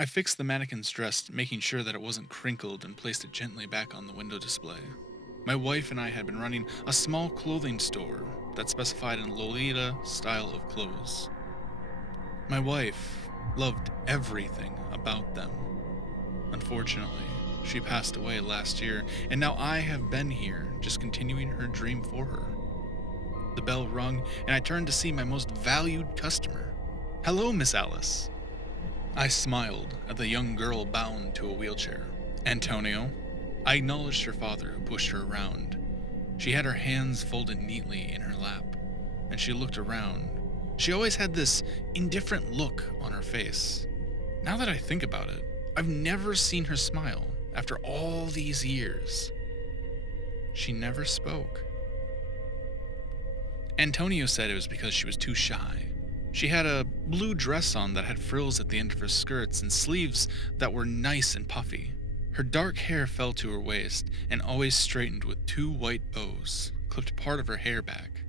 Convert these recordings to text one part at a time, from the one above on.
I fixed the mannequin's dress, making sure that it wasn't crinkled, and placed it gently back on the window display. My wife and I had been running a small clothing store that specified in Lolita style of clothes. My wife loved everything about them. Unfortunately, she passed away last year, and now I have been here, just continuing her dream for her. The bell rung, and I turned to see my most valued customer. "Hello, Miss Alice." I smiled at the young girl bound to a wheelchair. "Antonio." I acknowledged her father, who pushed her around. She had her hands folded neatly in her lap, and she looked around. She always had this indifferent look on her face. Now that I think about it, I've never seen her smile after all these years. She never spoke. Antonio said it was because she was too shy. She had a blue dress on that had frills at the end of her skirts and sleeves that were nice and puffy. Her dark hair fell to her waist and always straightened with two white bows, clipped part of her hair back.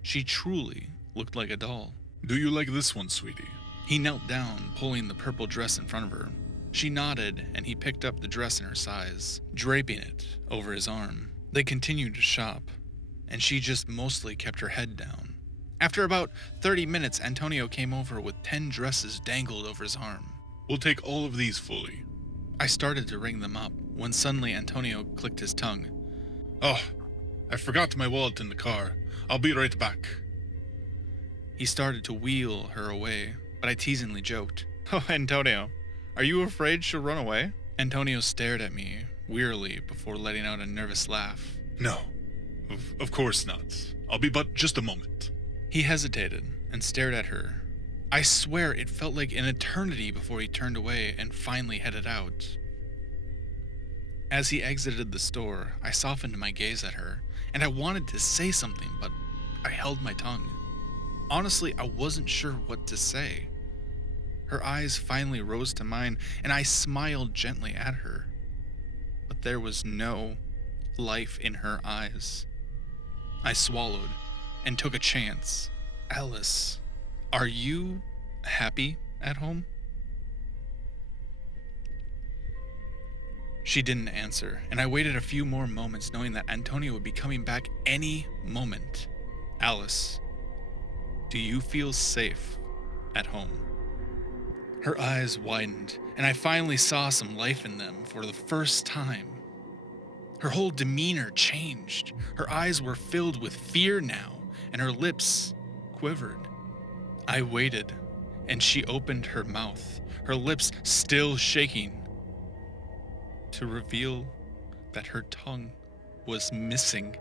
She truly looked like a doll. "Do you like this one, sweetie?" He knelt down, pulling the purple dress in front of her. She nodded, and he picked up the dress in her size, draping it over his arm. They continued to shop, and she just mostly kept her head down. After about 30 minutes, Antonio came over with 10 dresses dangled over his arm. "We'll take all of these fully." I started to ring them up, when suddenly Antonio clicked his tongue. "Oh, I forgot my wallet in the car. I'll be right back." He started to wheel her away, but I teasingly joked, "Oh, Antonio, are you afraid she'll run away?" Antonio stared at me wearily before letting out a nervous laugh. "No, of course not. I'll be but just a moment." He hesitated and stared at her. I swear it felt like an eternity before he turned away and finally headed out. As he exited the store, I softened my gaze at her, and I wanted to say something, but I held my tongue. Honestly, I wasn't sure what to say. Her eyes finally rose to mine, and I smiled gently at her. But there was no life in her eyes. I swallowed and took a chance. "Alice, are you happy at home?" She didn't answer, and I waited a few more moments knowing that Antonio would be coming back any moment. "Alice, do you feel safe at home?" Her eyes widened, and I finally saw some life in them for the first time. Her whole demeanor changed. Her eyes were filled with fear now, and her lips quivered. I waited, and she opened her mouth, her lips still shaking, to reveal that her tongue was missing.